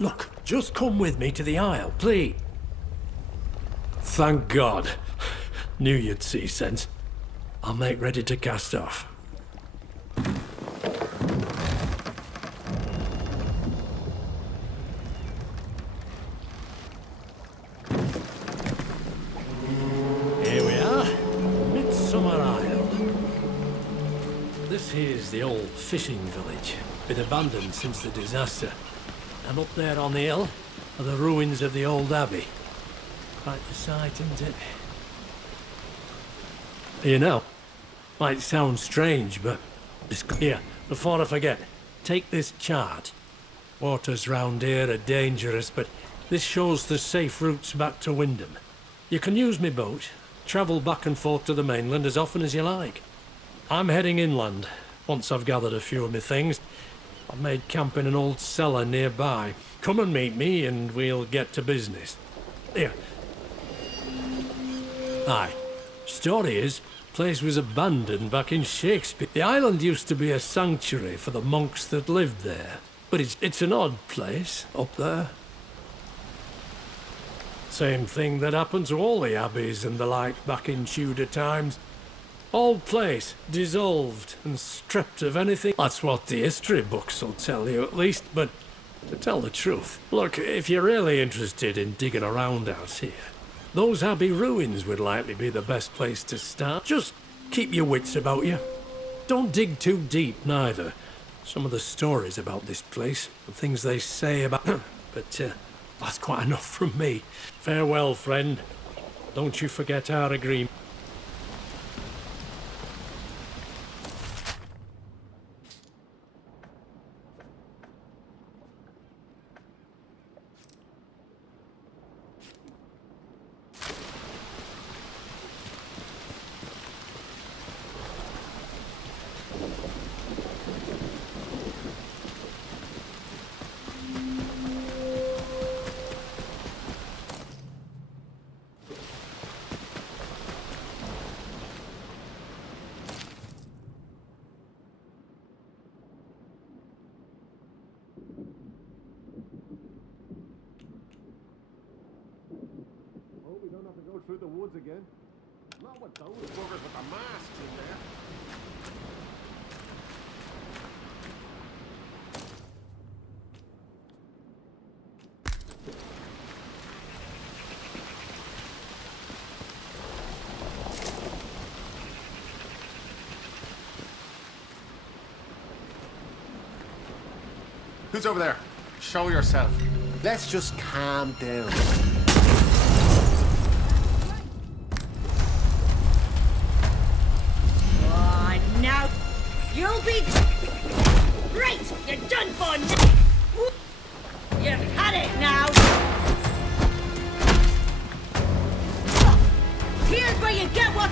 Look, just come with me to the aisle, please. Thank God. Knew you'd see sense. I'll make ready to cast off. Here we are, Midsummer Isle. This here's the old fishing village, been abandoned since the disaster. And up there on the hill are the ruins of the old abbey. Quite the sight, isn't it? You know, might sound strange, but here, before I forget, take this chart. Waters round here are dangerous, but this shows the safe routes back to Wyndham. You can use my boat, travel back and forth to the mainland as often as you like. I'm heading inland, once I've gathered a few of my things. I've made camp in an old cellar nearby. Come and meet me and we'll get to business. Here. Aye. Story is, place was abandoned back in Shakespeare. The island used to be a sanctuary for the monks that lived there. But it's an odd place, up there. Same thing that happened to all the abbeys and the like back in Tudor times. Old place, dissolved and stripped of anything. That's what the history books will tell you at least, but to tell the truth, look, if you're really interested in digging around out here, those abbey ruins would likely be the best place to start. Just keep your wits about you. Don't dig too deep, neither. Some of the stories about this place, the things they say about... but that's quite enough from me. Farewell, friend. Don't you forget our agreement. Through the woods again. Not with those buggers with the masks in there. Who's over there? Show yourself. Let's just calm down. Now, you'll be... Great! You're done for now! You've had it now! Here's where you get what...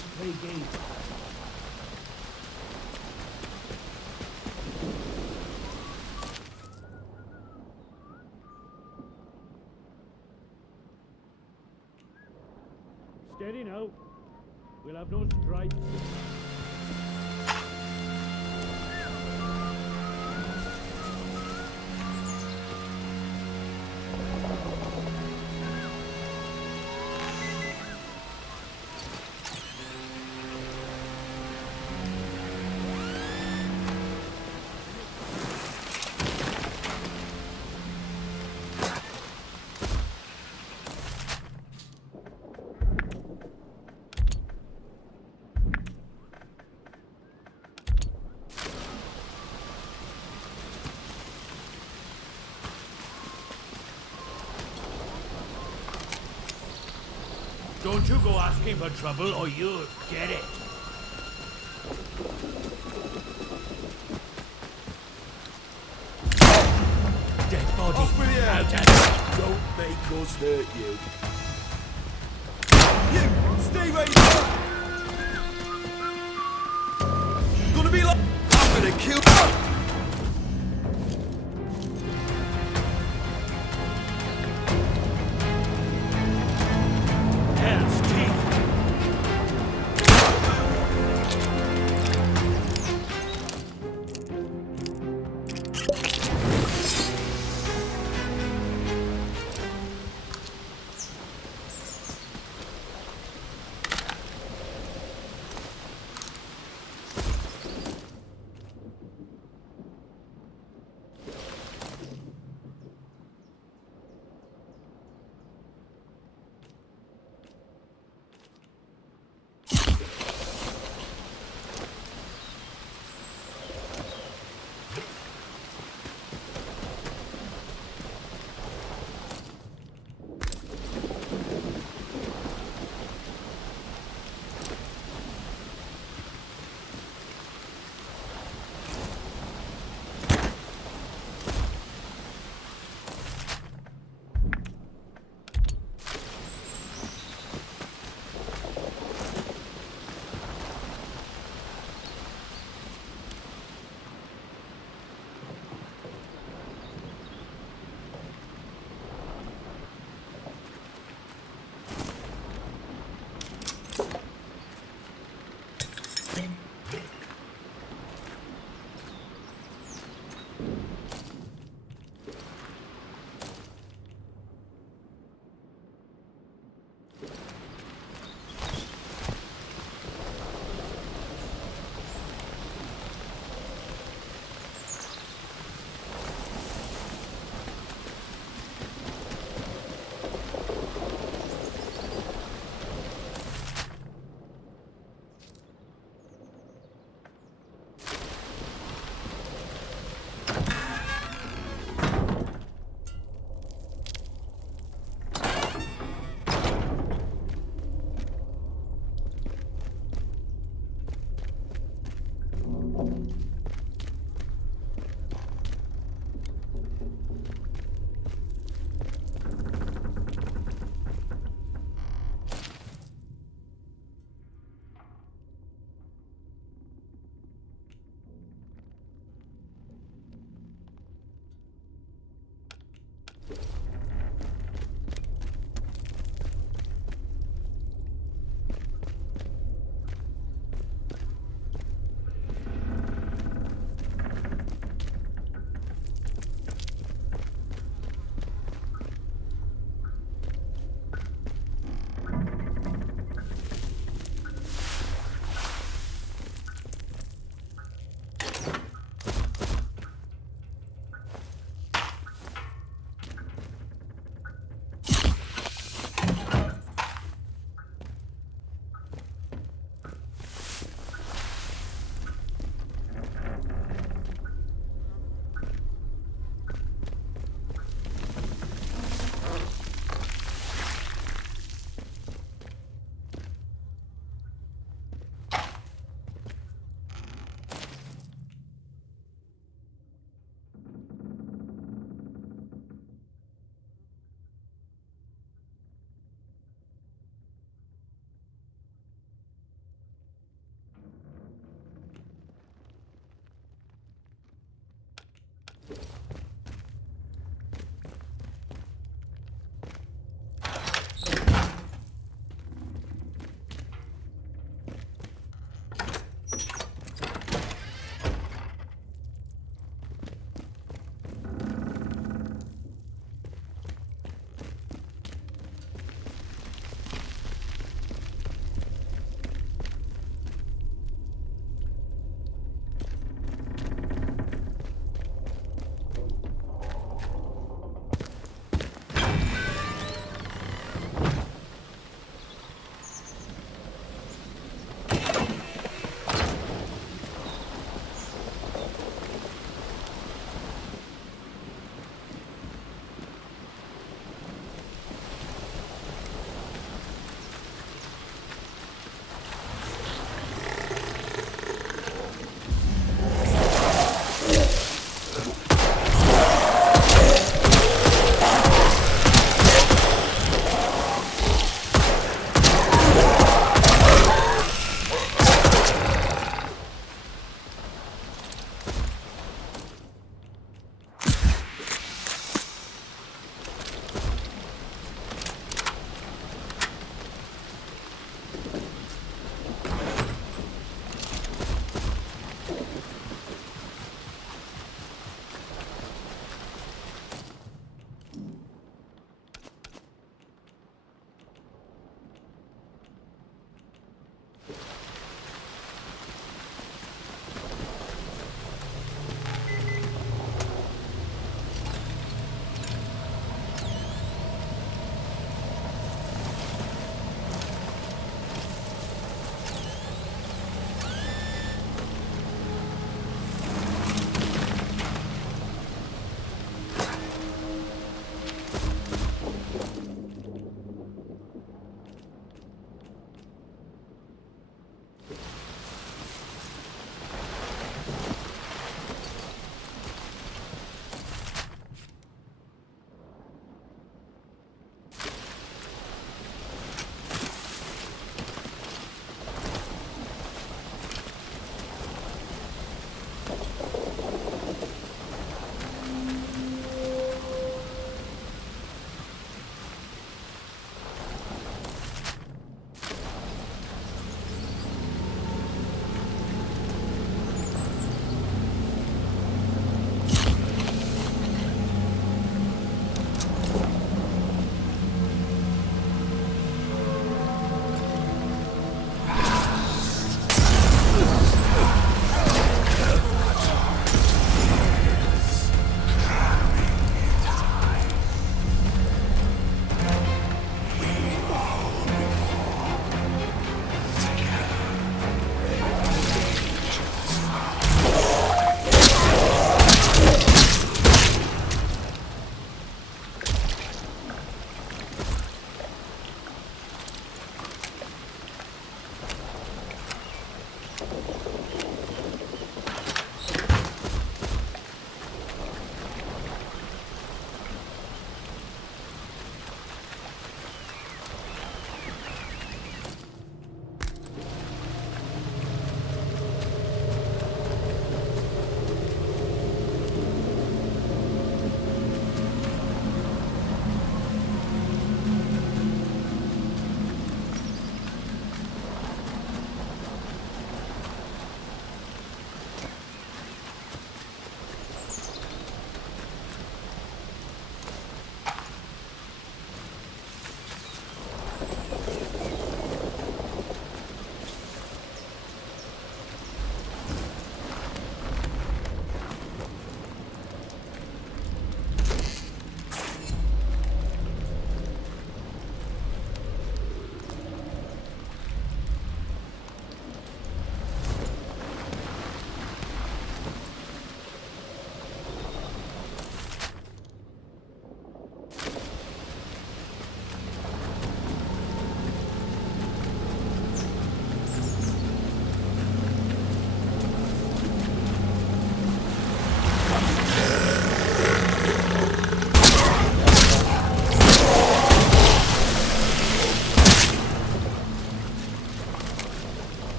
don't play games. Steady now. We'll have no strife. Don't you go asking for trouble or you'll get it. Dead body. Off with you! Out at it. Don't make us hurt you. You! Stay right there! Gonna be like... I'm gonna kill... Hell's teeth.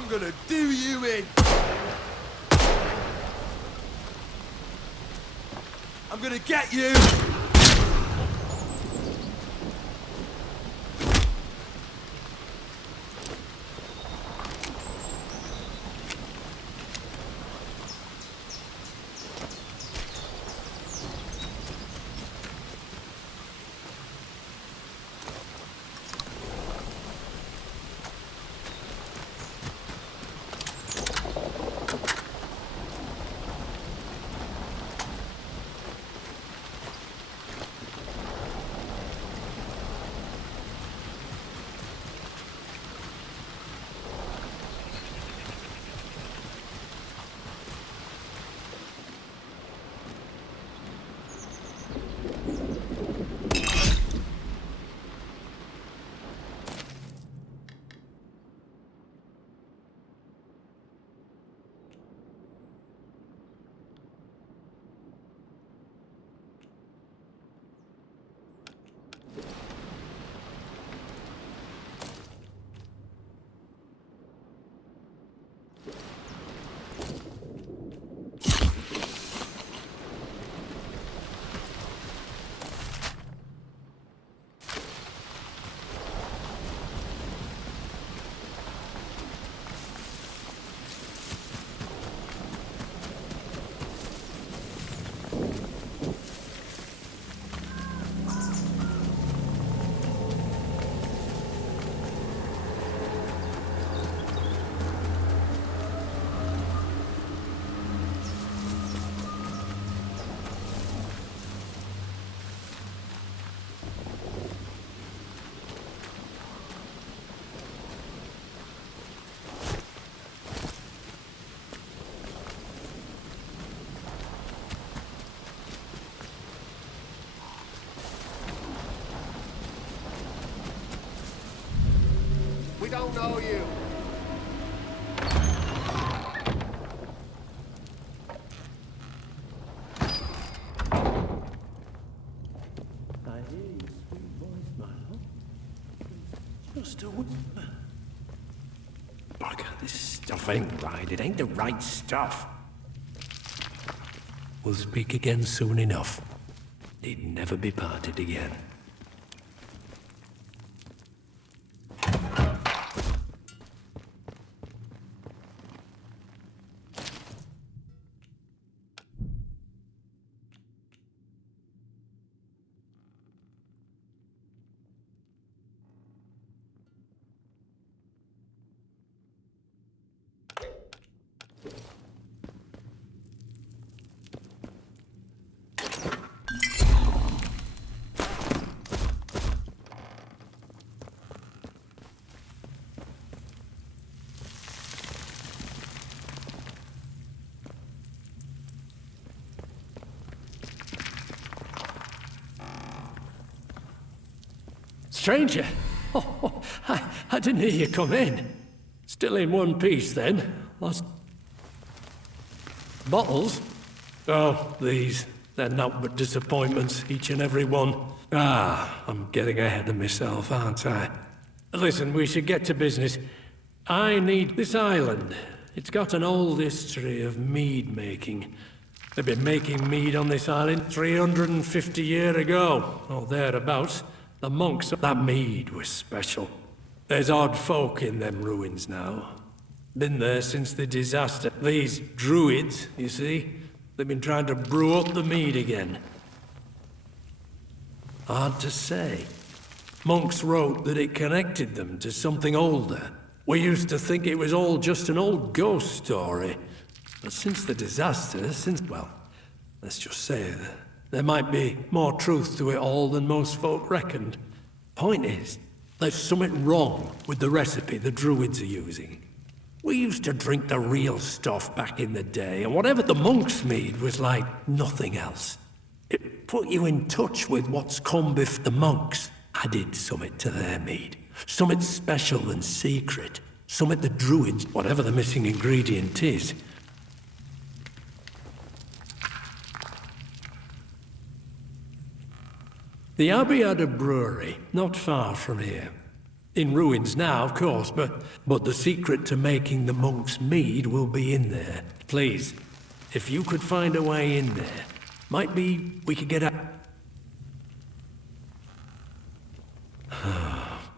I'm gonna do you in. I'm gonna get you. We don't know you. I hear your sweet voice, my love. Just a whisper. Bugger, this stuff ain't right. It ain't the right stuff. We'll speak again soon enough. Need never be parted again. Stranger? Oh, I didn't hear you come in. Still in one piece, then? Lost... bottles? Oh, these. They're not but disappointments, each and every one. Ah, I'm getting ahead of myself, aren't I? Listen, we should get to business. I need this island. It's got an old history of mead making. They've been making mead on this island 350 years ago, or thereabouts. The monks, that mead was special. There's odd folk in them ruins now. Been there since the disaster. These druids, you see, they've been trying to brew up the mead again. Hard to say. Monks wrote that it connected them to something older. We used to think it was all just an old ghost story. But since the disaster, well, let's just say that there might be more truth to it all than most folk reckoned. Point is, there's something wrong with the recipe the druids are using. We used to drink the real stuff back in the day, and whatever the monks made was like nothing else. It put you in touch with what's come before the monks. Added something to their mead. Something special and secret. Something the druids, whatever the missing ingredient is, the Abbey had a brewery, not far from here. In ruins now, of course, but the secret to making the monk's mead will be in there. Please, if you could find a way in there, might be we could get out.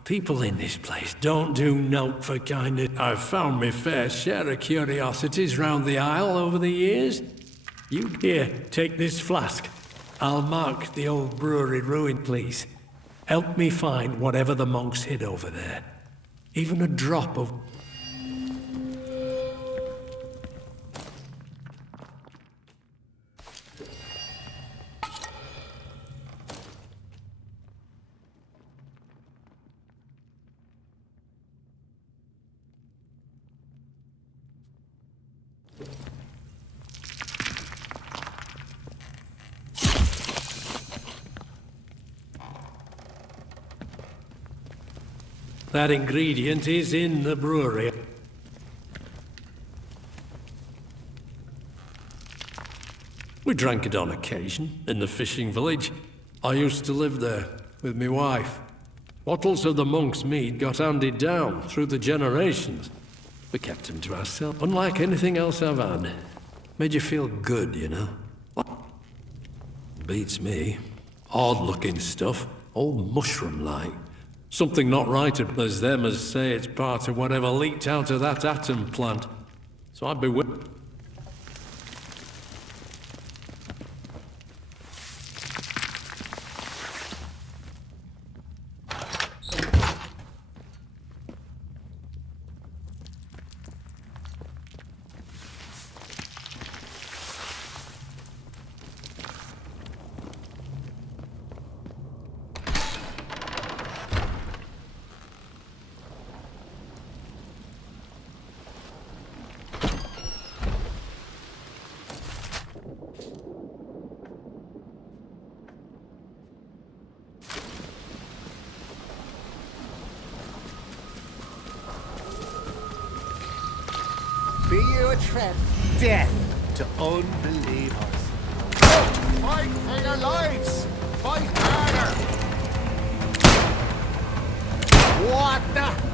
People in this place don't do naught for kindness. I've found me fair share of curiosities round the isle over the years. You here, take this flask. I'll mark the old brewery ruin, please. Help me find whatever the monks hid over there. Even a drop of... That ingredient is in the brewery. We drank it on occasion, in the fishing village. I used to live there, with my wife. Bottles of the monk's mead got handed down through the generations. We kept them to ourselves, unlike anything else I've had. Made you feel good, you know? Beats me. Odd-looking stuff, all mushroom-like. Something not right, there's them as say it's part of whatever leaked out of that atom plant. So I'd be with... Be you a threat, death to unbelievers. Fight for your lives! Fight harder! What the?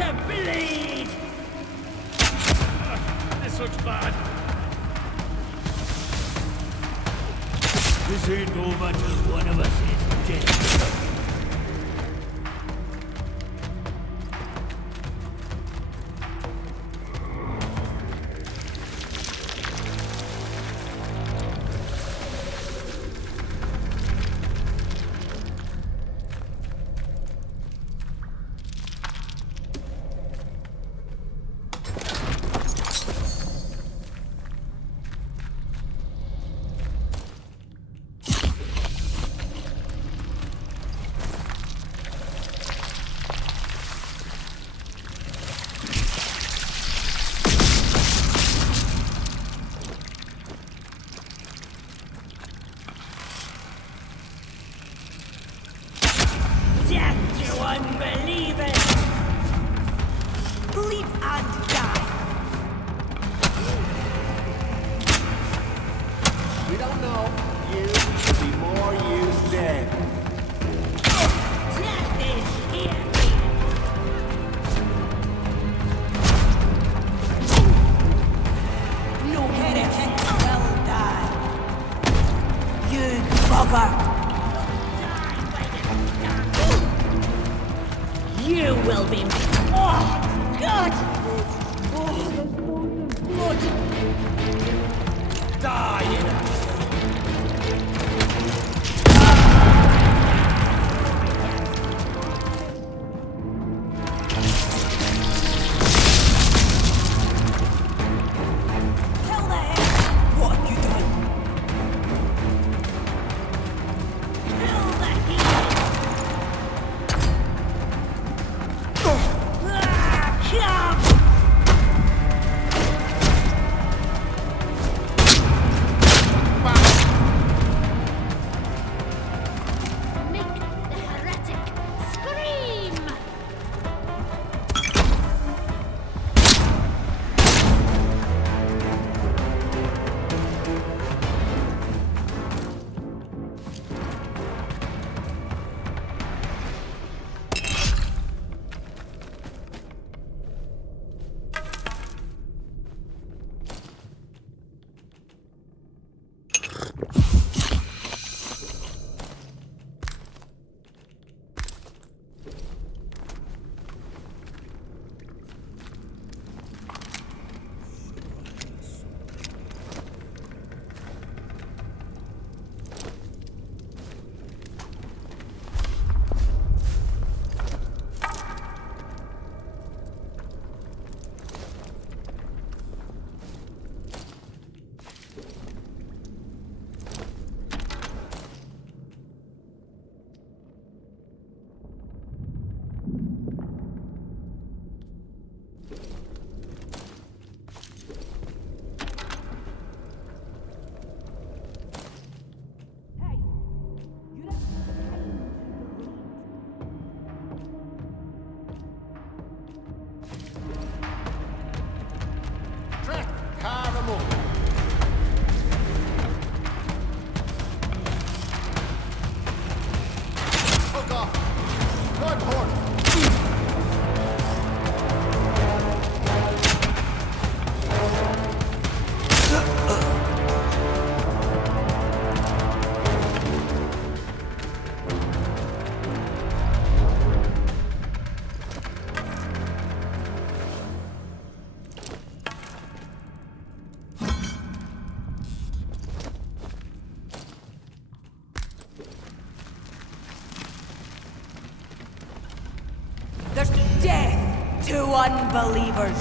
to bleed! This looks bad. This ain't over till one of us is dead. Unbelievers! Bleed and die! We don't know. You should be more used dead. Death is here! No heretic will die! You bugger! You will be. Oh, God! Oh, there's loads of blood! Die in it! Kill the head! What have you done? Kill the heat! Make the heretic scream! Carve them up. Hook off. Good horse. There's death to unbelievers!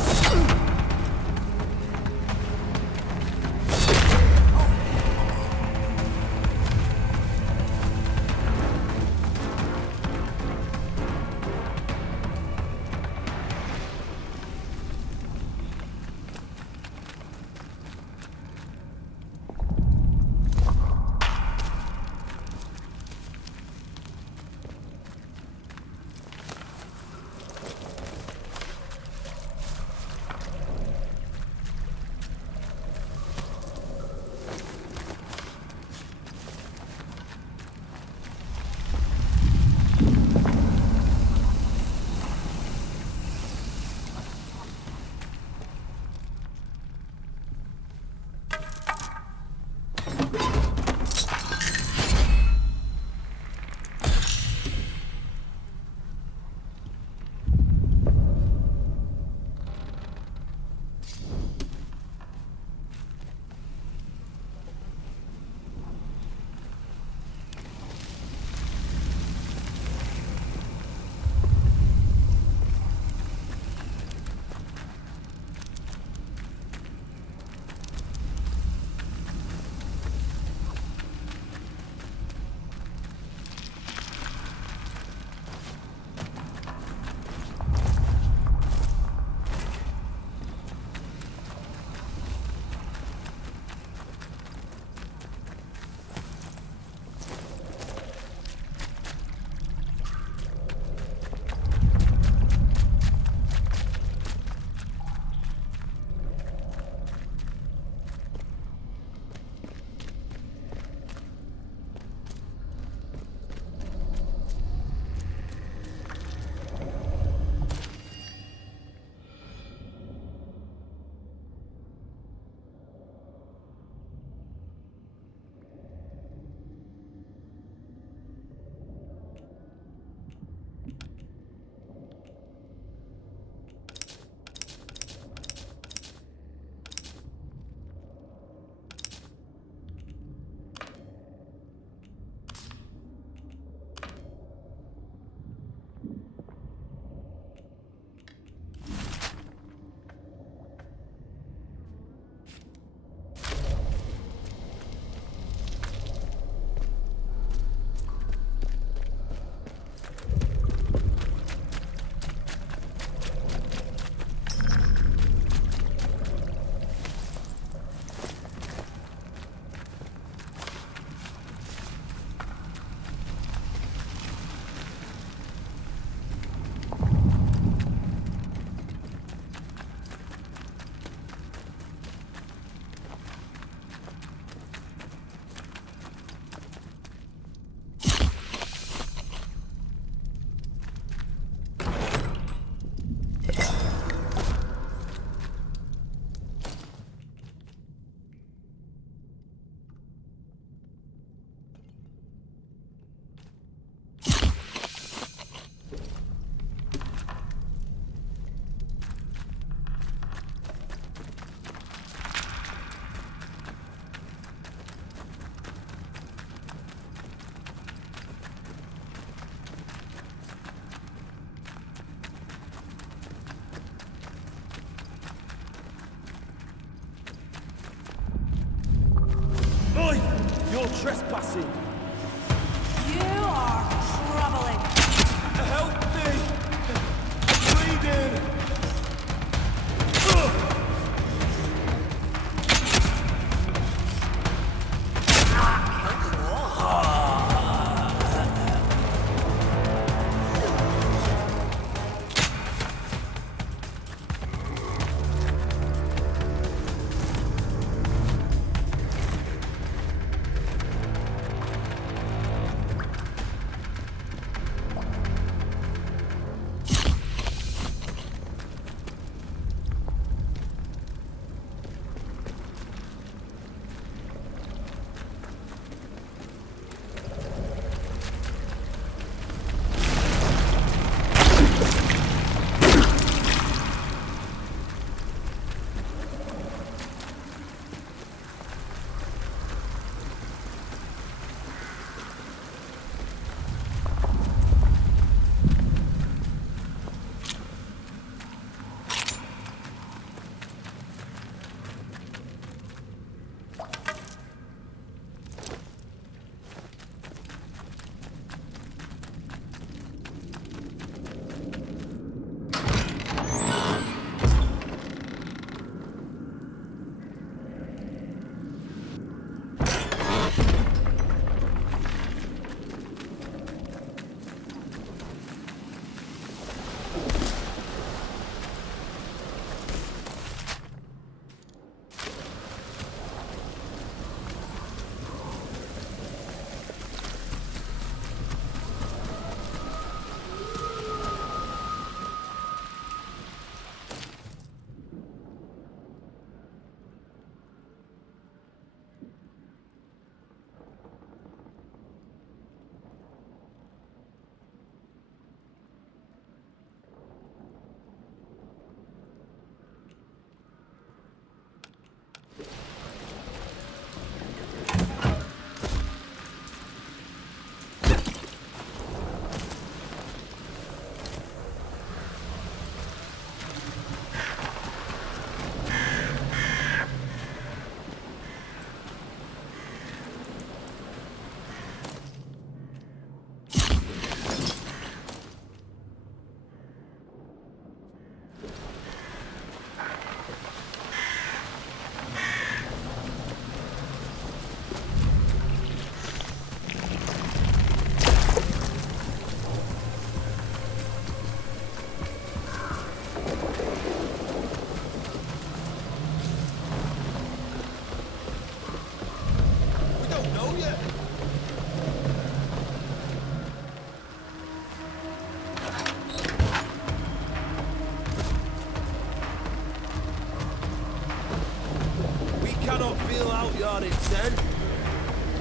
Chill out, yard sen.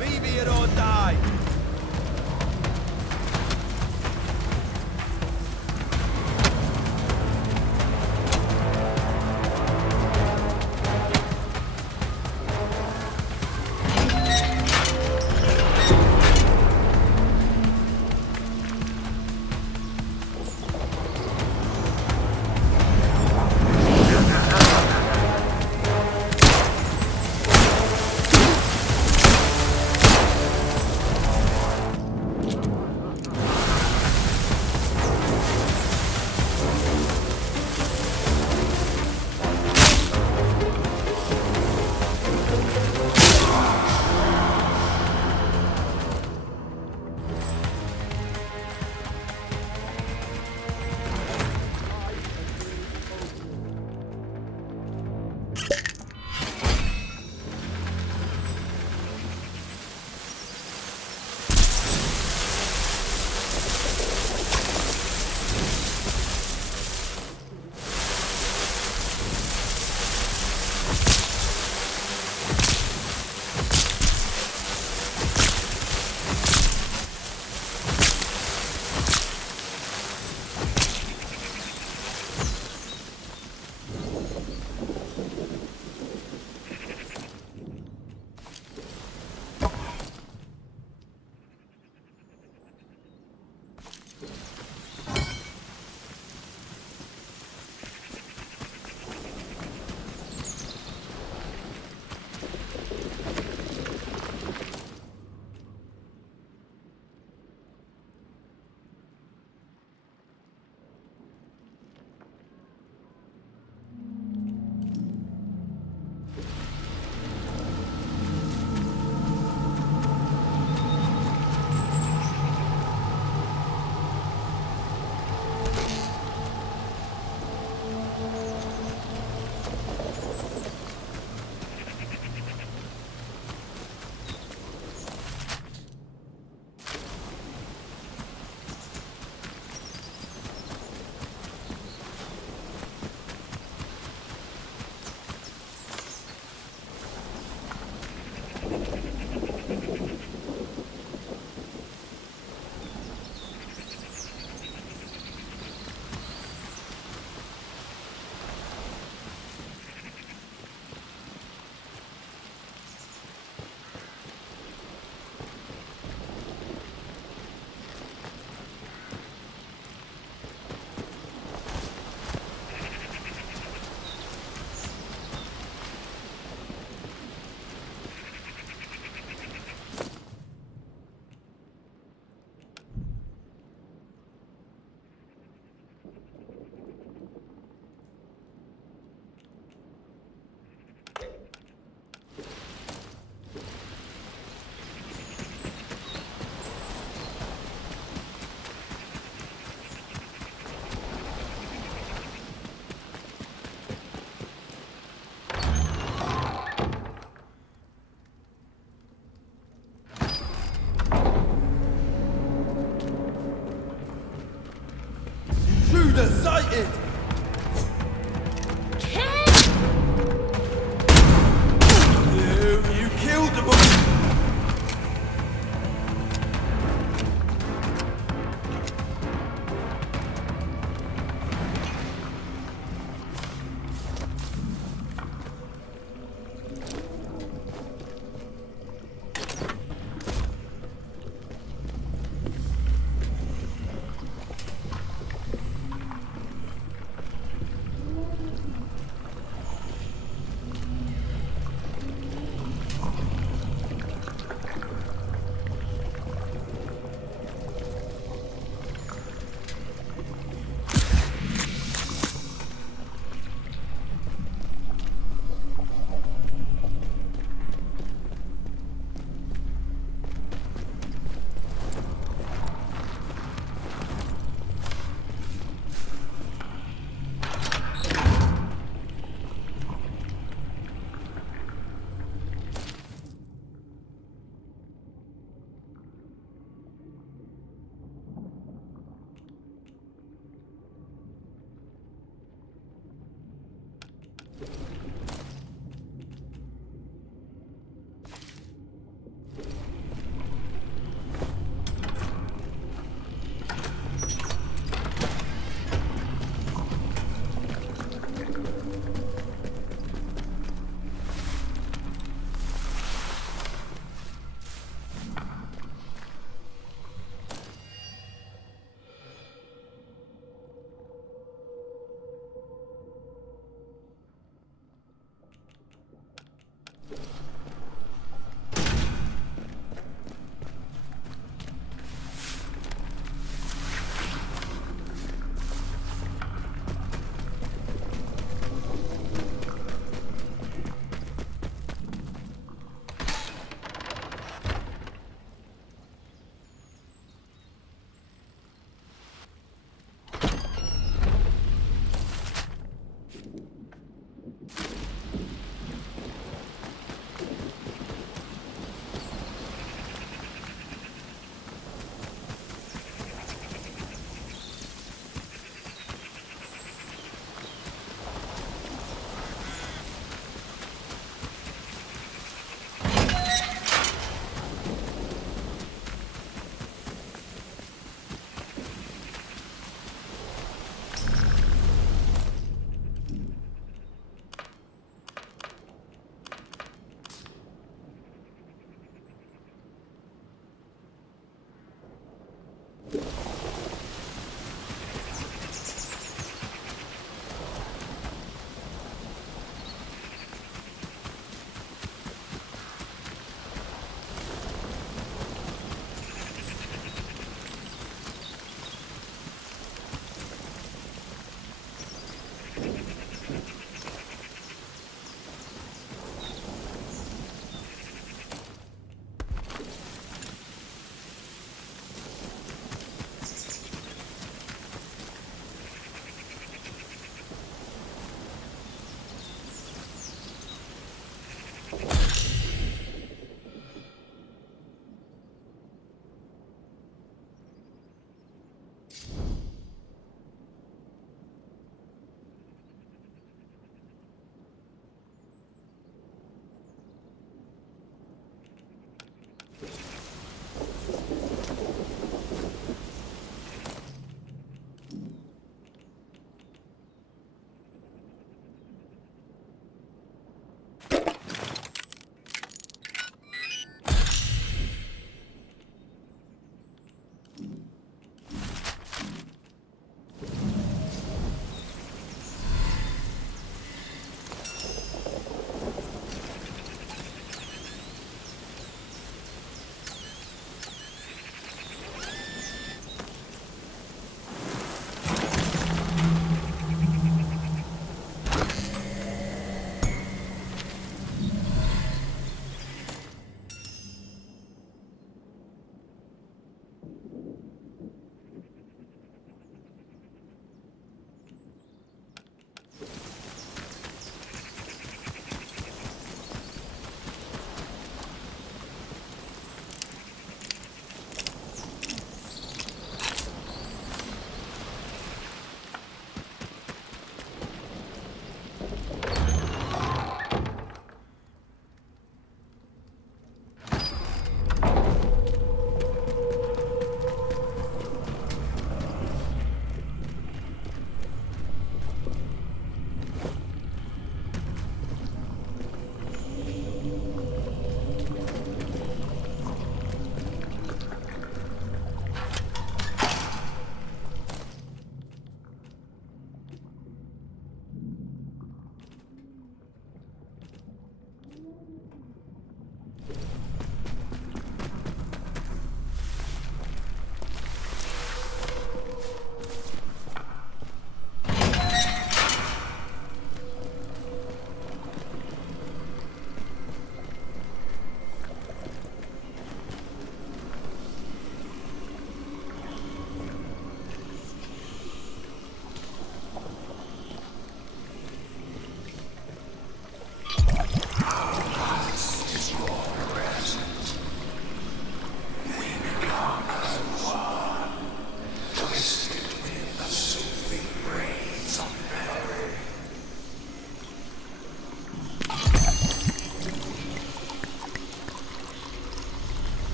Leave here or die. Sighted! You killed the boy!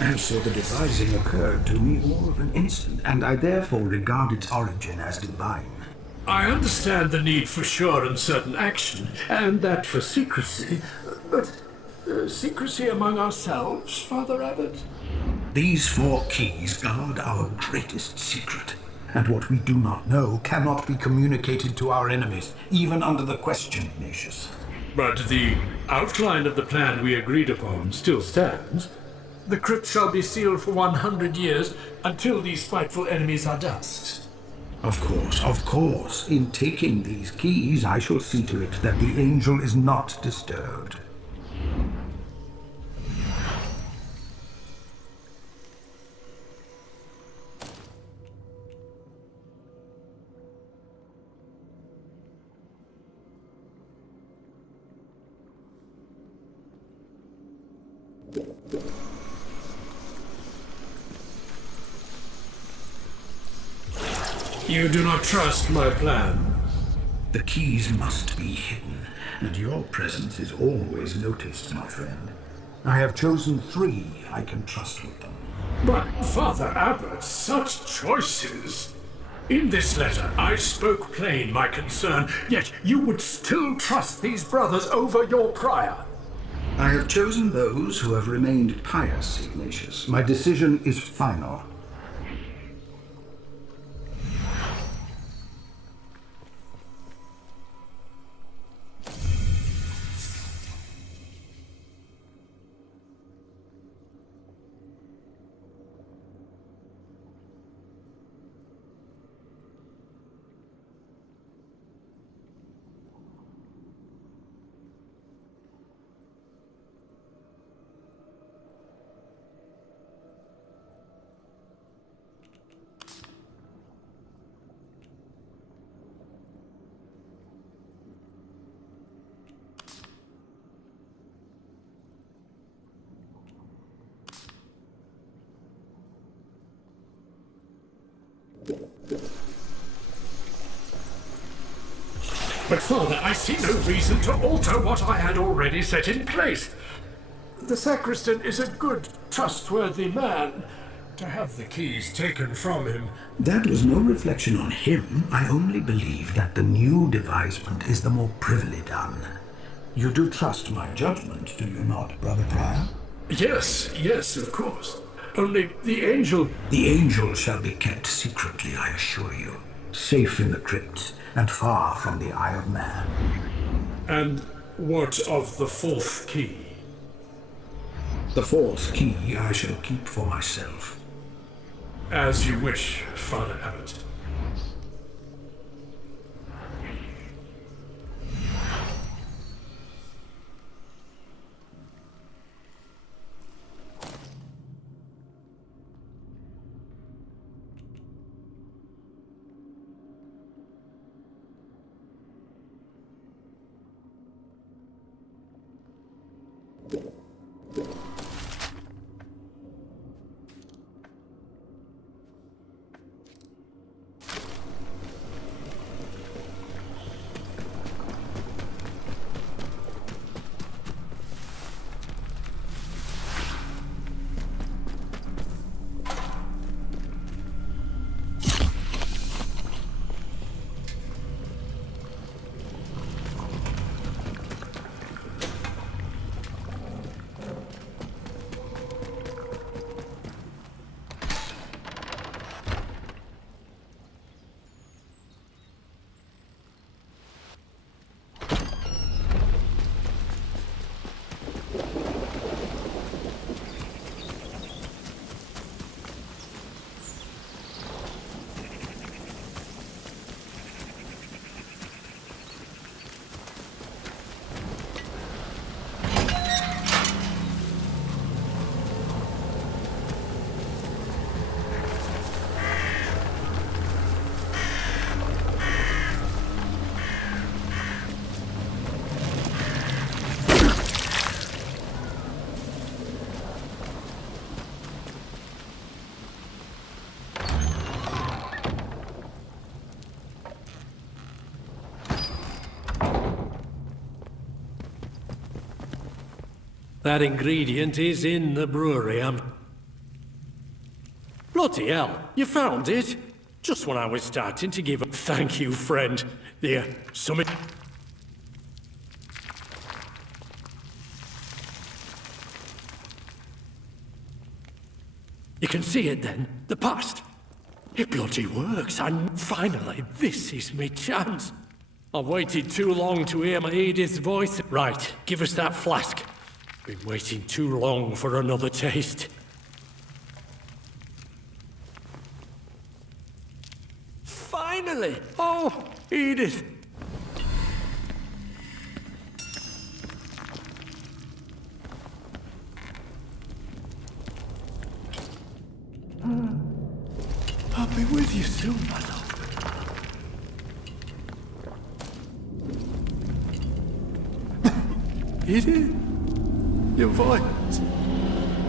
And so the devising occurred to me all of an instant, and I therefore regard its origin as divine. I understand the need for sure and certain action, and that for secrecy, but secrecy among ourselves, Father Abbot? These 4 keys guard our greatest secret, and what we do not know cannot be communicated to our enemies, even under the question, Ignatius. But the outline of the plan we agreed upon still stands. The crypt shall be sealed for 100 years until these frightful enemies are dust. Of course. In taking these keys, I shall see to it that the angel is not disturbed. You do not trust my plan? The keys must be hidden, and your presence is always noticed, my friend. I have chosen 3 I can trust with them. But, Father Abbot, such choices! In this letter, I spoke plain my concern, yet you would still trust these brothers over your prior. I have chosen those who have remained pious, Ignatius. My decision is final. But Father, I see no reason to alter what I had already set in place. The sacristan is a good, trustworthy man. To have the keys taken from him... That was no reflection on him. I only believe that the new devisement is the more privily done. You do trust my judgment, do you not, Brother Prior? Yes, of course. Only the angel... The angel shall be kept secretly, I assure you. Safe in the crypt, and far from the eye of man. And what of the 4th key? The 4th key I shall keep for myself. As you wish, Father Abbot. That ingredient is in the brewery. Bloody hell, you found it? Just when I was starting to give up. Thank you, friend. There, summit. You can see it then, the past. It bloody works, and finally, this is me chance. I waited too long to hear my Edith's voice. Right, give us that flask. Been waiting too long for another taste. Finally! Oh, Edith! I'll be with you soon, my love. Edith? Your voice.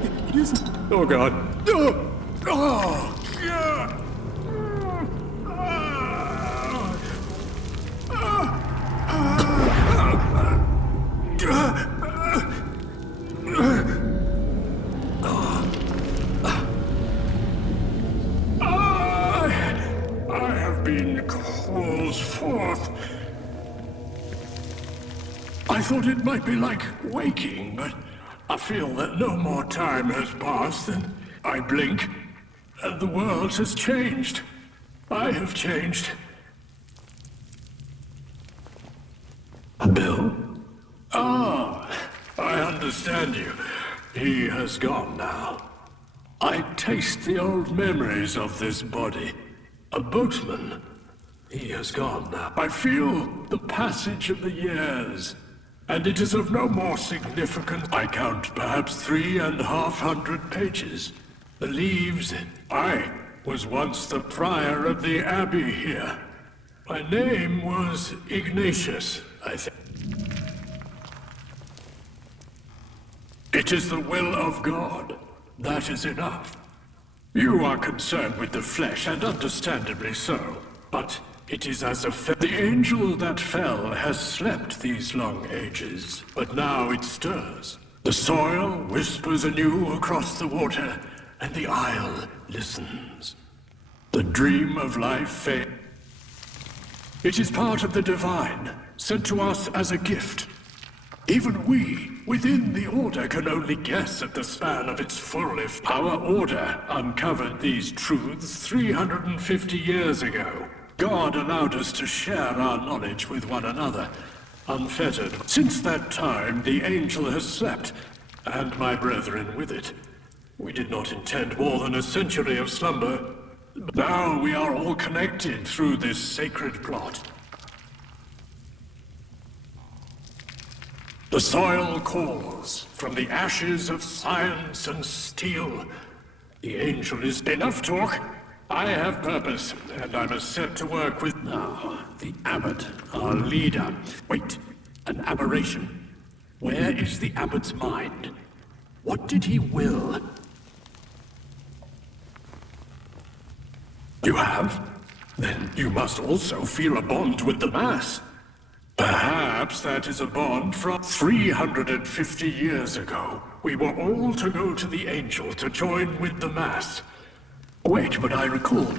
It isn't. Oh, God. Oh! Oh! God! I have been called forth. I thought it might be like waking, but I feel that no more time has passed than I blink, and the world has changed. I have changed. Bill? Ah, I understand you. He has gone now. I taste the old memories of this body. A boatman. He has gone now. I feel the passage of the years, and it is of no more significance. I count perhaps 350 pages. The leaves. I was once the prior of the abbey here. My name was Ignatius, I think. It is the will of God. That is enough. You are concerned with the flesh, and understandably so. But it is as a the angel that fell has slept these long ages, but now it stirs. The soil whispers anew across the water, and the isle listens. The dream of life fades. It is part of the divine, sent to us as a gift. Even we, within the Order, can only guess at the span of its full if our Order uncovered these truths 350 years ago. God allowed us to share our knowledge with one another, unfettered. Since that time, the angel has slept, and my brethren with it. We did not intend more than a century of slumber. Now we are all connected through this sacred plot. The soil calls from the ashes of science and steel. The angel is enough talk. I have purpose, and I must set to work with now the abbot, our leader. Wait, an aberration. Where is the abbot's mind? What did he will? You have? Then you must also feel a bond with the Mass. Perhaps that is a bond from 350 years ago. We were all to go to the angel to join with the Mass. Wait, but I recall.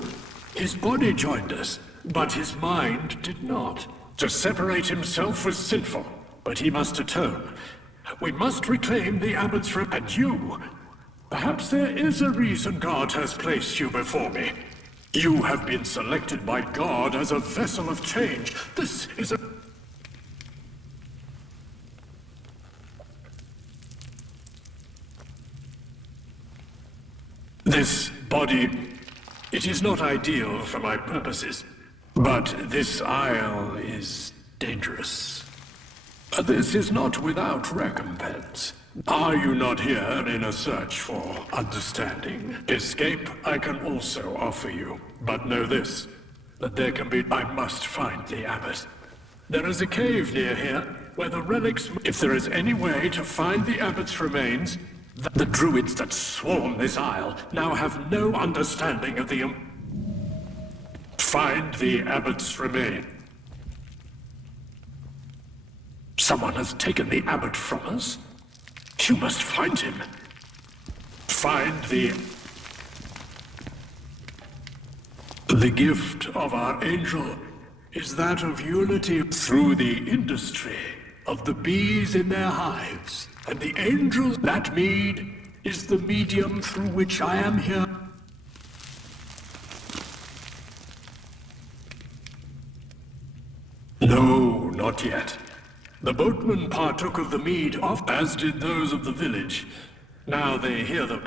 His body joined us, but his mind did not. To separate himself was sinful, but he must atone. We must reclaim the abbot's and you. Perhaps there is a reason God has placed you before me. You have been selected by God as a vessel of change. This is a... This body, it is not ideal for my purposes, but this isle is dangerous. This is not without recompense. Are you not here in a search for understanding? Escape I can also offer you, but know this, that there can be... I must find the abbot. There is a cave near here, where the relics... If there is any way to find the abbot's remains, the druids that swarm this isle now have no understanding of the... Find the abbot's remains. Someone has taken the abbot from us? You must find him. Find the... The gift of our angel is that of unity through the industry of the bees in their hives, and the angel, that mead, is the medium through which I am here. No, not yet. The boatmen partook of the mead off, as did those of the village. Now they hear the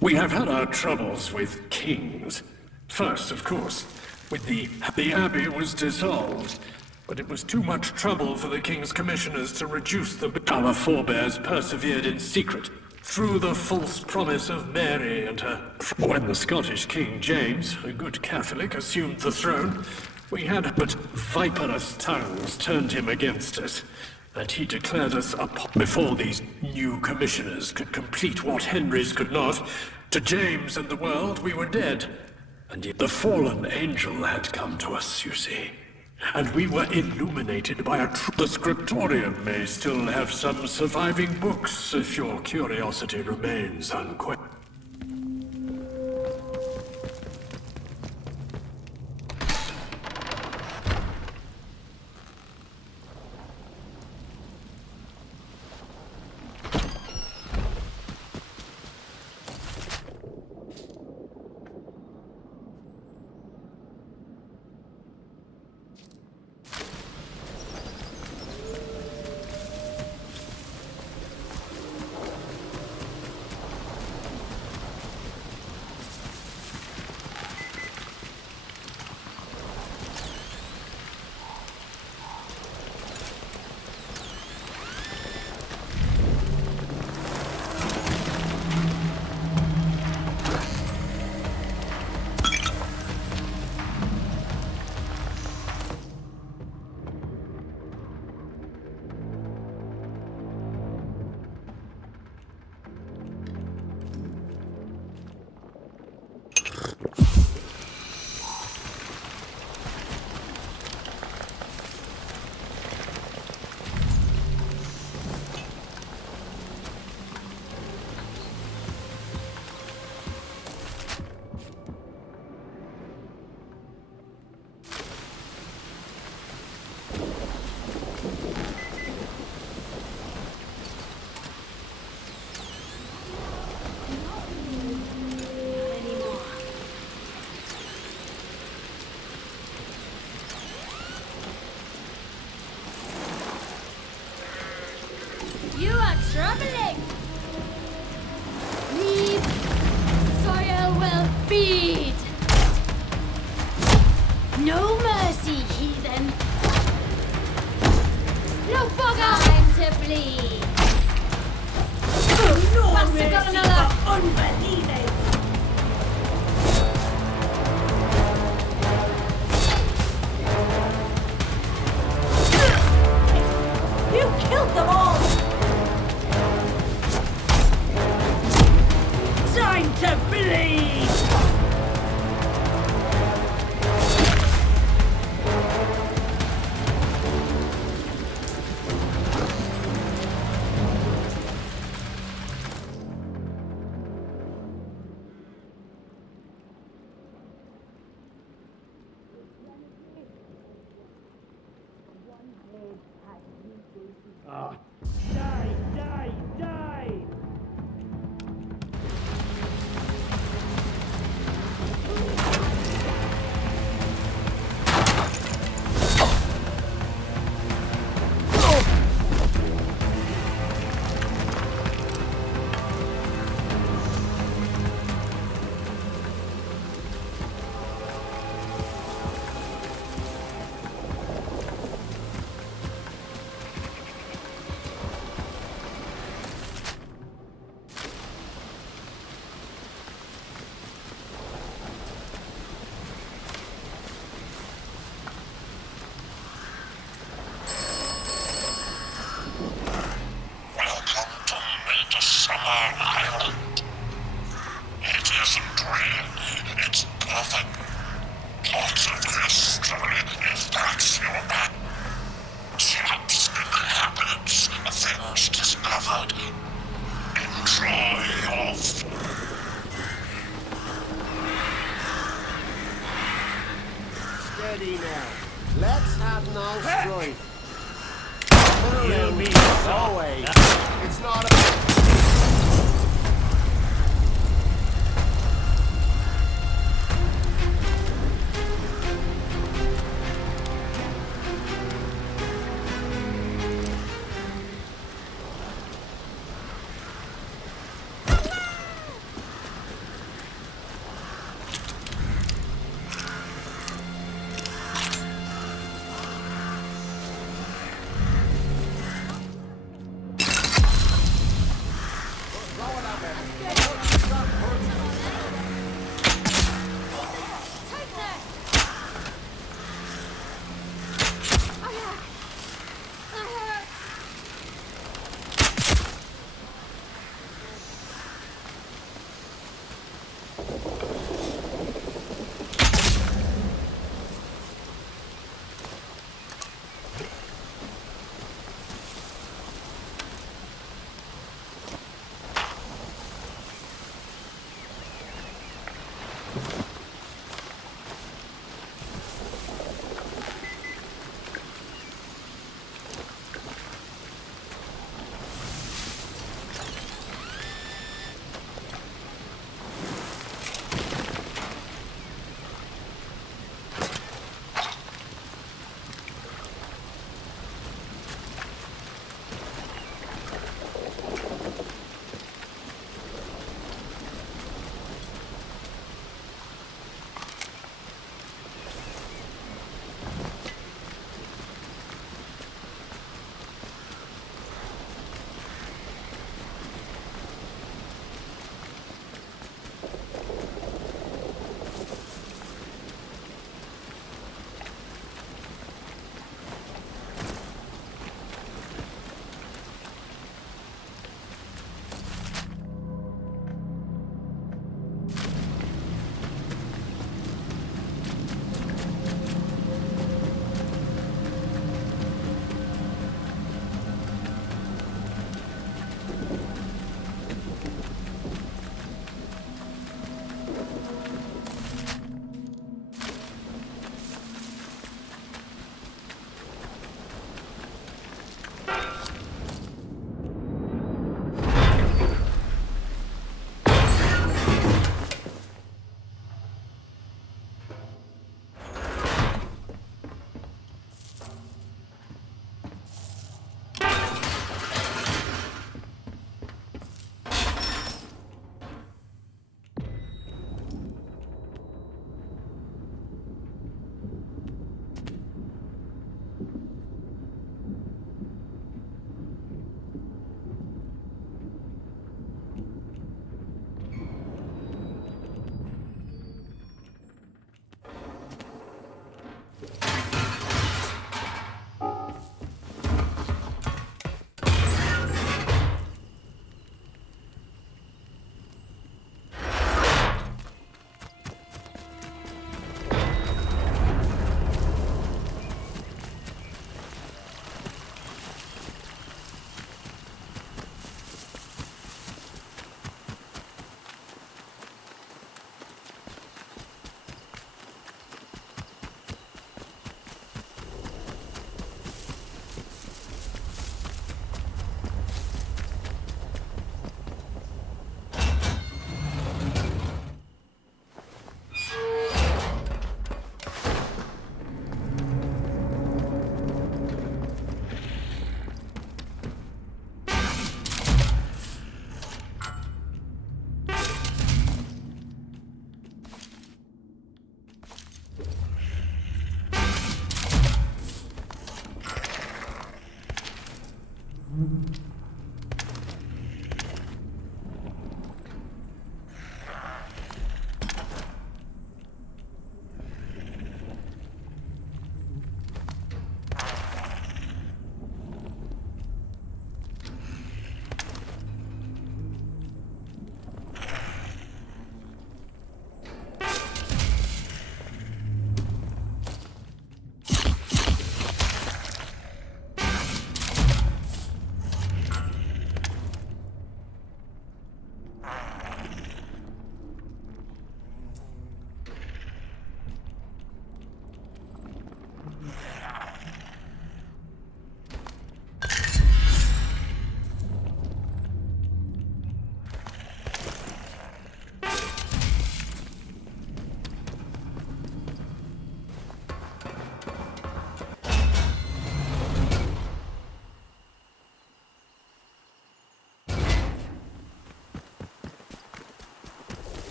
We have had our troubles with kings. First, of course, with the abbey was dissolved, but it was too much trouble for the king's commissioners to reduce the... Our forebears persevered in secret, through the false promise of Mary and her... When the Scottish King James, a good Catholic, assumed the throne, we had but viperous tongues turned him against us, and he declared us up before these new commissioners could complete what Henry's could not. To James and the world we were dead, and yet the fallen angel had come to us, you see. And we were illuminated by the scriptorium may still have some surviving books, if your curiosity remains unquenched. Troubling! Leave, soil will feed! No mercy, heathen! No bugger! Time to bleed! No Must have mercy got another! for unbelieving! You killed them all! Time to bleed! Die, die, die! away. It's not a...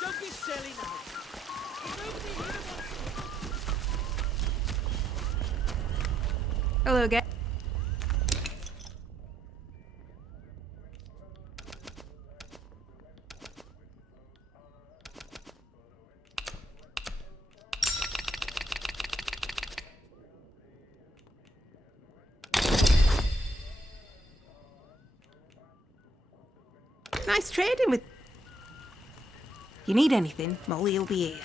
Don't be silly now. Nobody here wants Hello again. Nice trading with... You need anything, Molly will be here.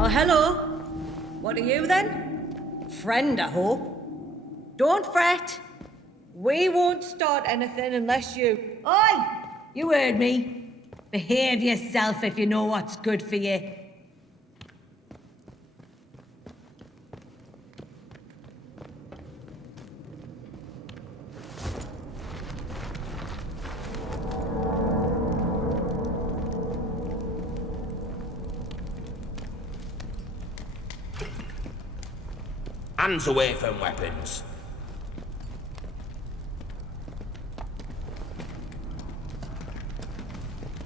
Oh, hello. What are you then? Friend, I hope. Don't fret. We won't start anything unless you... Oi! You heard me. Behave yourself if you know what's good for you. Hands away from weapons.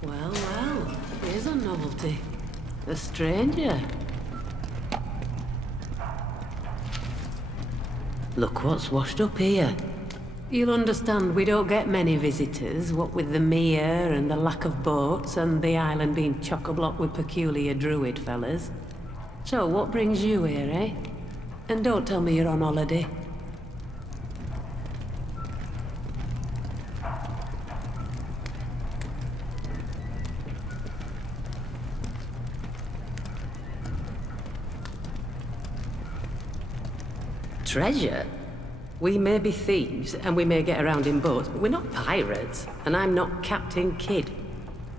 Well, well, here's a novelty. A stranger. Look what's washed up here. You'll understand we don't get many visitors, what with the mere and the lack of boats and the island being chock-a-block with peculiar druid fellas. So what brings you here, eh? And don't tell me you're on holiday. Treasure? We may be thieves, and we may get around in boats, but we're not pirates, and I'm not Captain Kidd.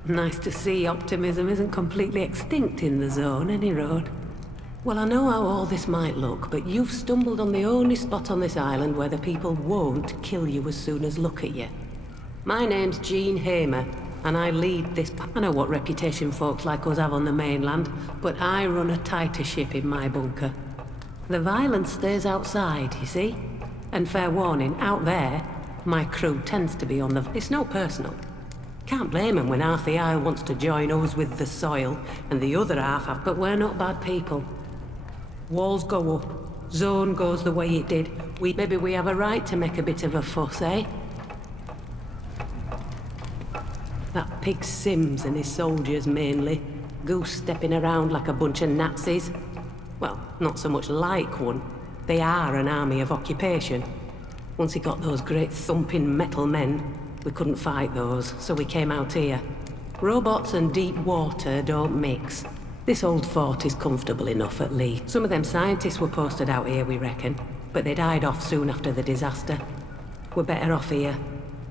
Nice to see optimism isn't completely extinct in the zone, any road. Well, I know how all this might look, but you've stumbled on the only spot on this island where the people won't kill you as soon as look at you. My name's Jean Hamer, and I lead this... I know what reputation folks like us have on the mainland, but I run a tighter ship in my bunker. The violence stays outside, you see? And fair warning, out there, my crew tends to be on the... It's no personal. Can't blame them when half the isle wants to join us with the soil, and the other half have... But we're not bad people. Walls go up, zone goes the way it did. Maybe we have a right to make a bit of a fuss, eh? That pig Sims and his soldiers mainly, goose-stepping around like a bunch of Nazis. Well, not so much like one. They are an army of occupation. Once he got those great thumping metal men, we couldn't fight those, so we came out here. Robots and deep water don't mix. This old fort is comfortable enough, at least. Some of them scientists were posted out here, we reckon, but they died off soon after the disaster. We're better off here.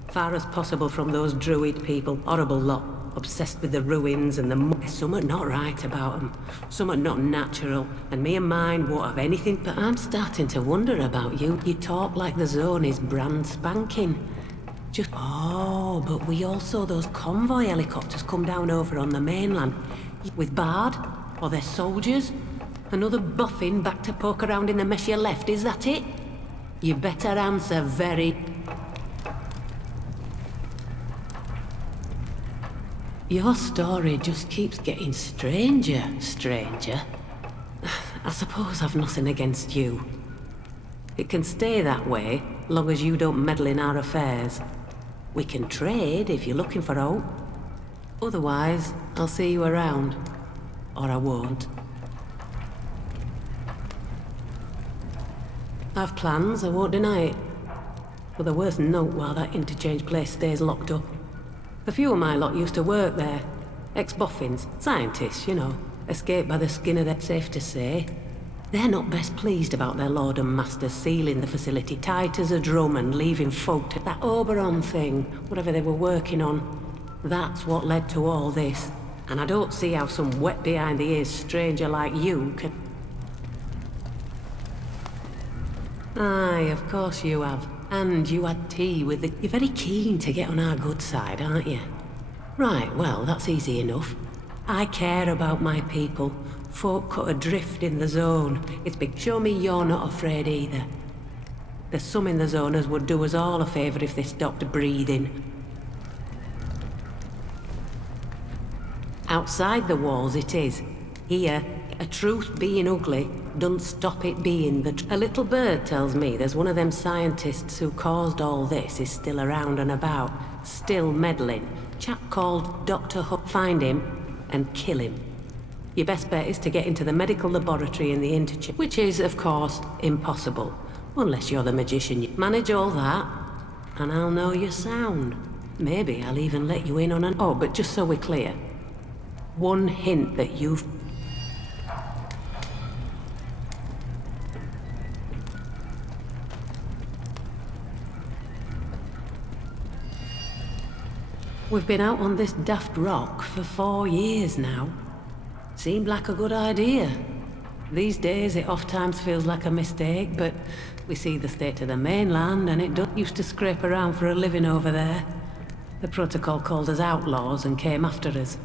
Far as possible from those druid people. Horrible lot. Obsessed with the ruins and the... There's something not right about them. Something not natural. And me and mine won't have anything... But I'm starting to wonder about you. You talk like the zone is brand spanking. Just... Oh... Oh, but we all saw those convoy helicopters come down over on the mainland. With Bard, or their soldiers. Another boffin back to poke around in the mess you left, is that it? You better answer very... Your story just keeps getting stranger. I suppose I've nothing against you. It can stay that way, long as you don't meddle in our affairs. We can trade if you're looking for hope. Otherwise, I'll see you around. Or I won't. I've plans, I won't deny it. But they're worth note while that interchange place stays locked up. A few of my lot used to work there. Ex-boffins, scientists, you know. Escaped by the skin of their... Safe to say. They're not best pleased about their lord and master sealing the facility tight as a drum and leaving folk to that Oberon thing, whatever they were working on. That's what led to all this. And I don't see how some wet behind the ears stranger like you can... Aye, of course you have. And you had tea with the... You're very keen to get on our good side, aren't you? Right, well, that's easy enough. I care about my people. Folk cut adrift in the zone. It's big. Show me you're not afraid either. There's some in the zone as would do us all a favour if they stopped breathing. Outside the walls it is. Here, a truth being ugly don't stop it being the A little bird tells me there's one of them scientists who caused all this is still around and about, still meddling. Chap called Dr. Huck. Find him and kill him. Your best bet is to get into the medical laboratory in the interchange, which is, of course, impossible. Unless you're the magician. You manage all that, and I'll know you're sound. Maybe I'll even let you in on an... Oh, but just so we're clear. One hint that you've... We've been out on this daft rock for 4 years now. Seemed like a good idea. These days it oft-times feels like a mistake, but we see the state of the mainland and it don't used to scrape around for a living over there. The protocol called us outlaws and came after us.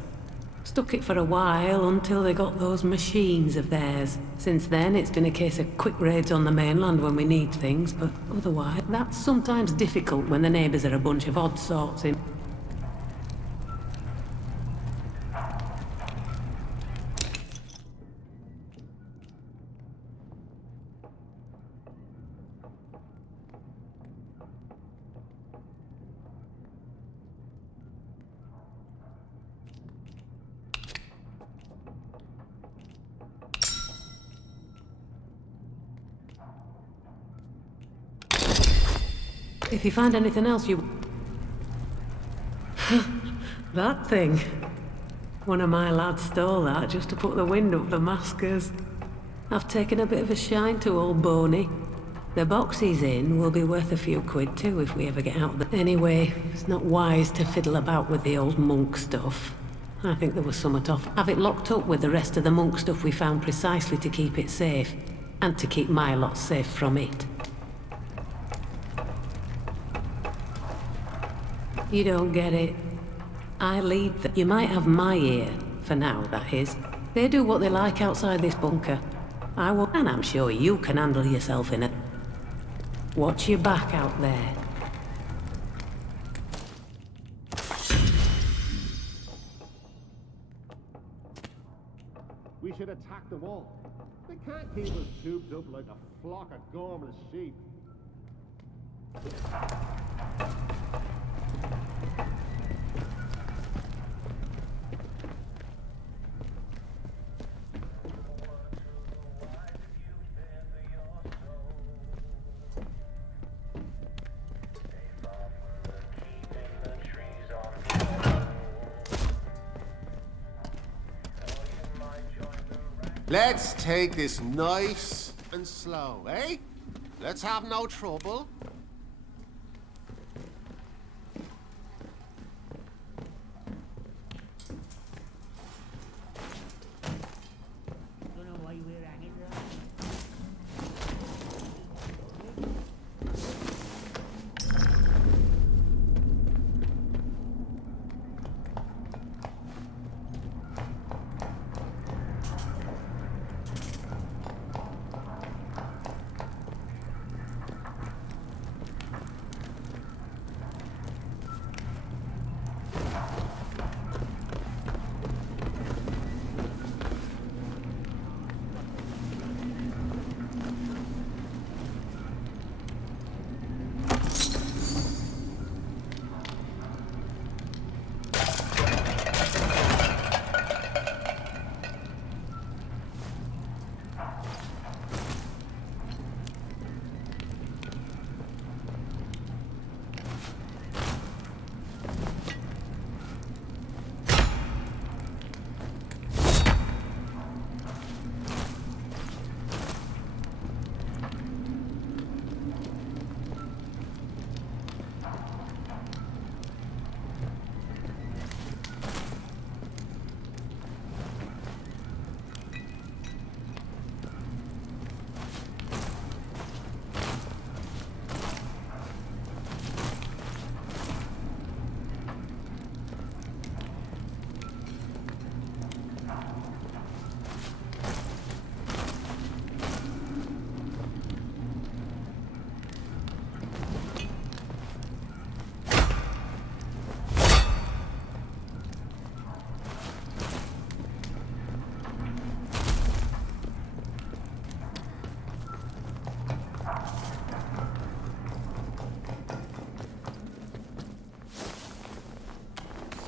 Stuck it for a while until they got those machines of theirs. Since then it's been a case of quick raids on the mainland when we need things, but otherwise that's sometimes difficult when the neighbours are a bunch of odd sorts in... If you find anything else, you... That thing. One of my lads stole that just to put the wind up the maskers. I've taken a bit of a shine to old Boney. The box he's in will be worth a few quid too if we ever get out there. Anyway, it's not wise to fiddle about with the old monk stuff. I think there was somewhat off. Have it locked up with the rest of the monk stuff we found precisely to keep it safe. And to keep my lot safe from it. You don't get it. I lead You might have my ear, for now, that is. They do what they like outside this bunker. I will, and I'm sure you can handle yourself in it. Watch your back out there. We should attack them all. They can't keep us cooped up like a flock of gormless sheep. Let's take this nice and slow, eh? Let's have no trouble.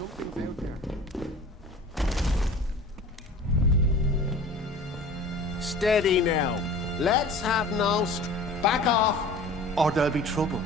Something's out there. Steady now. Let's have no back off, or there'll be trouble.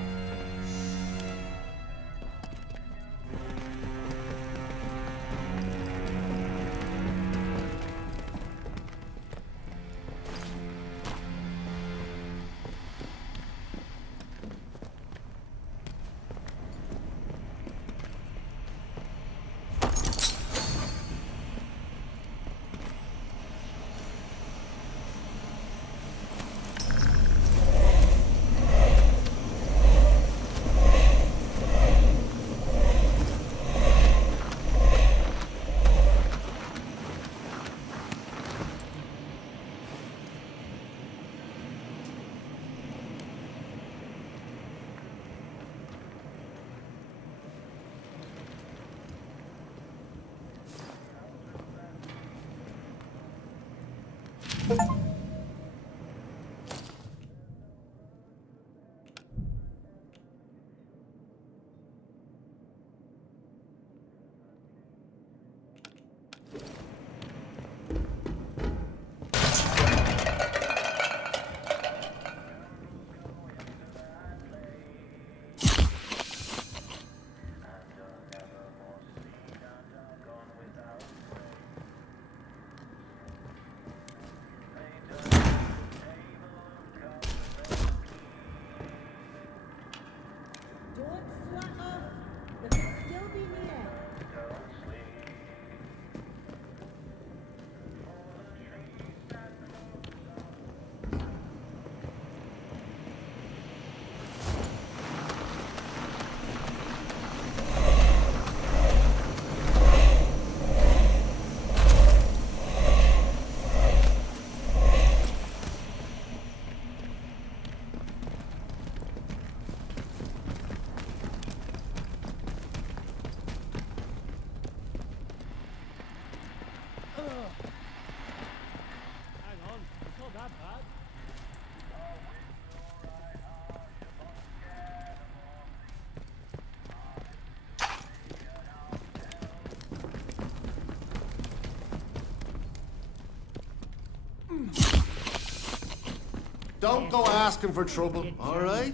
Don't go asking for trouble, all right?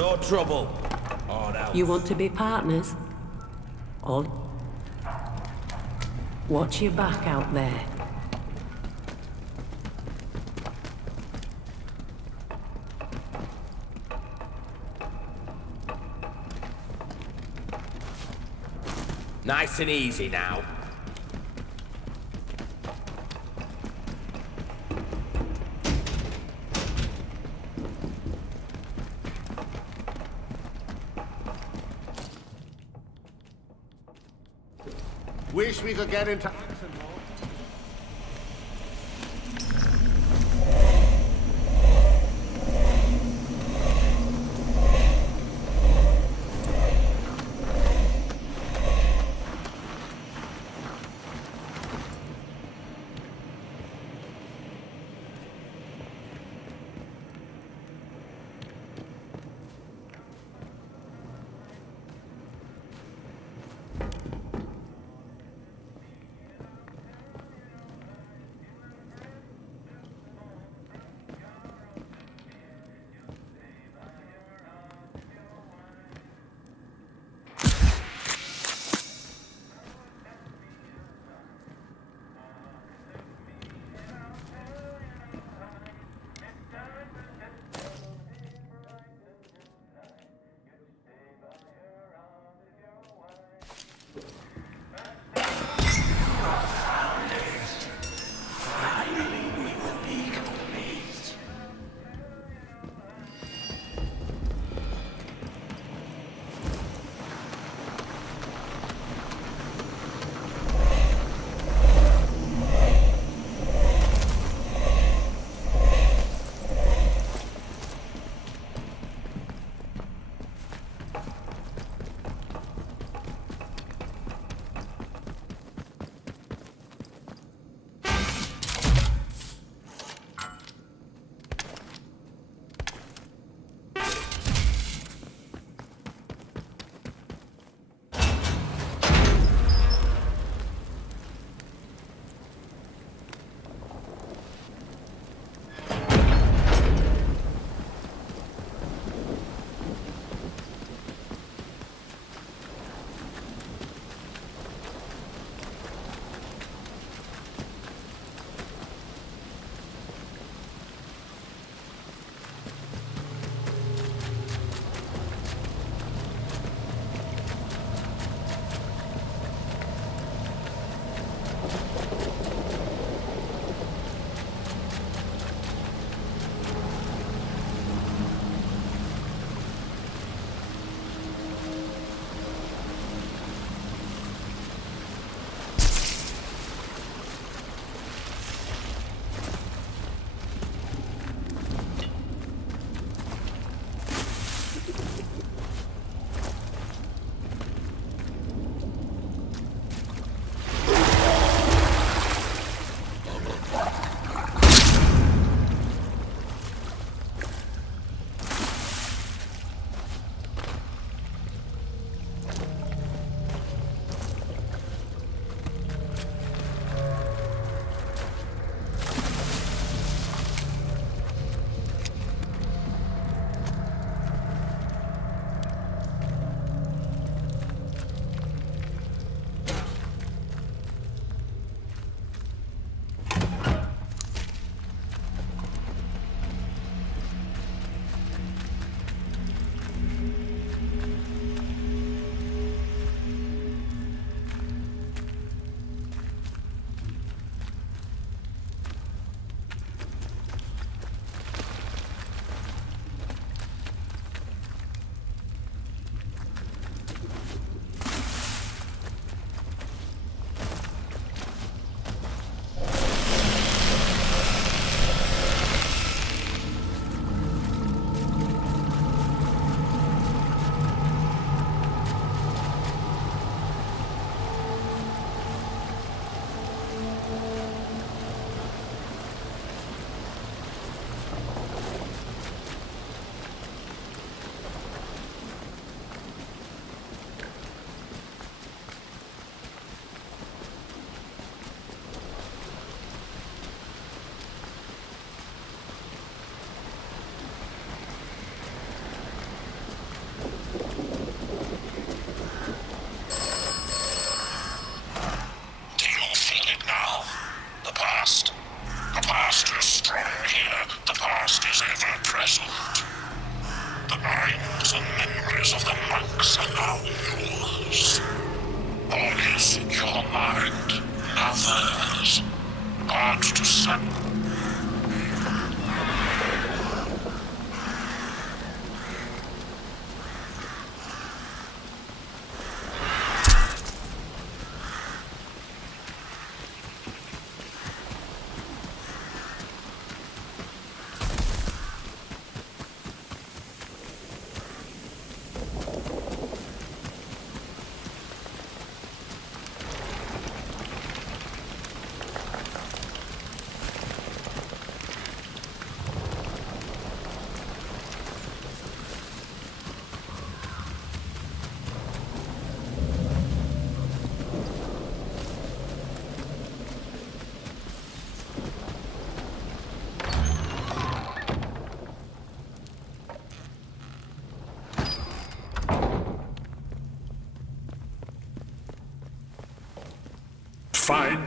No trouble. Oh, now. You want to be partners? Or... Watch your back out there. Nice and easy now. Wish we could get into action more.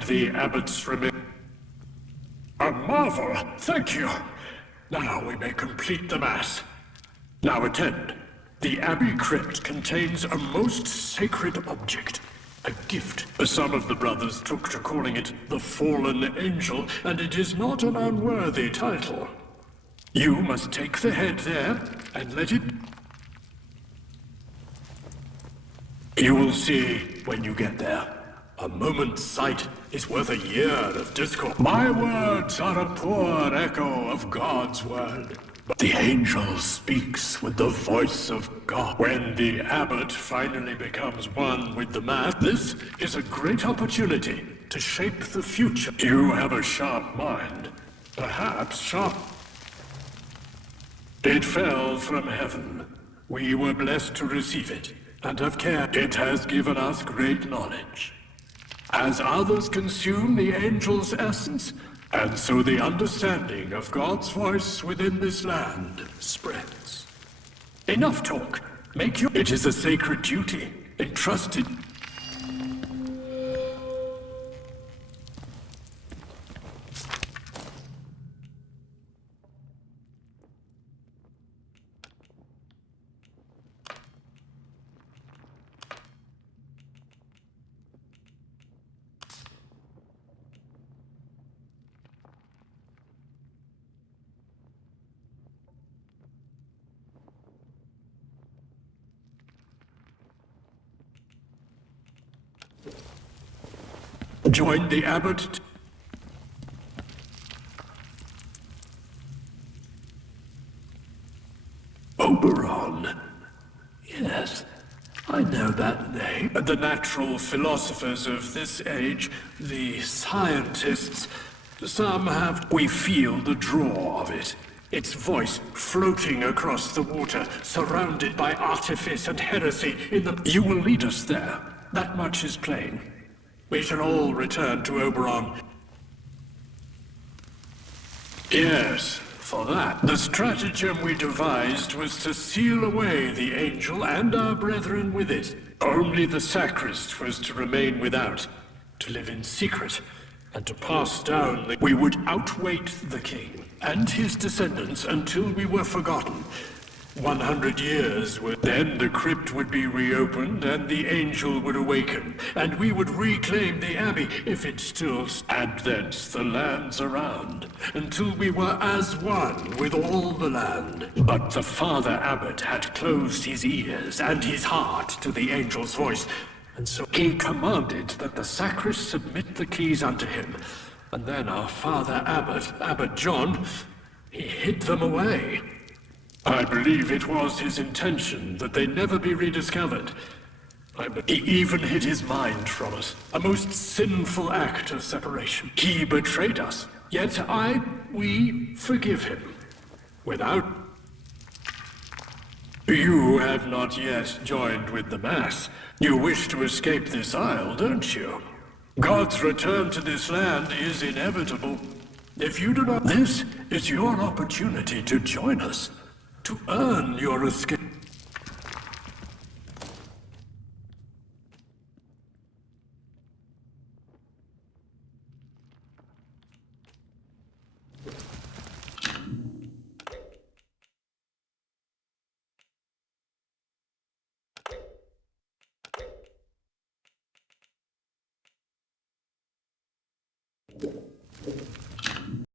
the abbot's remains. A marvel! Thank you! Now we may complete the mass. Now attend. The abbey crypt contains a most sacred object. A gift. Some of the brothers took to calling it the Fallen Angel, and it is not an unworthy title. You must take the head there and let it... You will see when you get there. A moment's sight is worth a year of discourse. My words are a poor echo of God's word. But the angel speaks with the voice of God. When the abbot finally becomes one with the mass, this is a great opportunity to shape the future. You have a sharp mind. Perhaps sharp. It fell from heaven. We were blessed to receive it, and have cared. It has given us great knowledge. As others consume the angel's essence, and so the understanding of God's voice within this land spreads. Enough talk. Make your... It is a sacred duty entrusted... Join the abbot. Oberon. Yes, I know that name. The natural philosophers of this age, the scientists, some have... We feel the draw of it. Its voice floating across the water, surrounded by artifice and heresy in the... You will lead us there. That much is plain. We shall all return to Oberon. Yes, for that. The stratagem we devised was to seal away the angel and our brethren with it. Only the sacrist was to remain without, to live in secret, and to pass down the... We would outwait the king and his descendants until we were forgotten. 100 years would... Then the crypt would be reopened and the angel would awaken, and we would reclaim the abbey if it still... And thence the lands around, until we were as one with all the land. But the father abbot had closed his ears and his heart to the angel's voice, and so he commanded that the sacrist submit the keys unto him. And then our father abbot, Abbot John, he hid them away. I believe it was his intention that they never be rediscovered. He even hid his mind from us, a most sinful act of separation. He betrayed us, yet we forgive him. Without... You have not yet joined with the Mass. You wish to escape this isle, don't you? God's return to this land is inevitable. If you do not... This is your opportunity to join us. To earn your escape.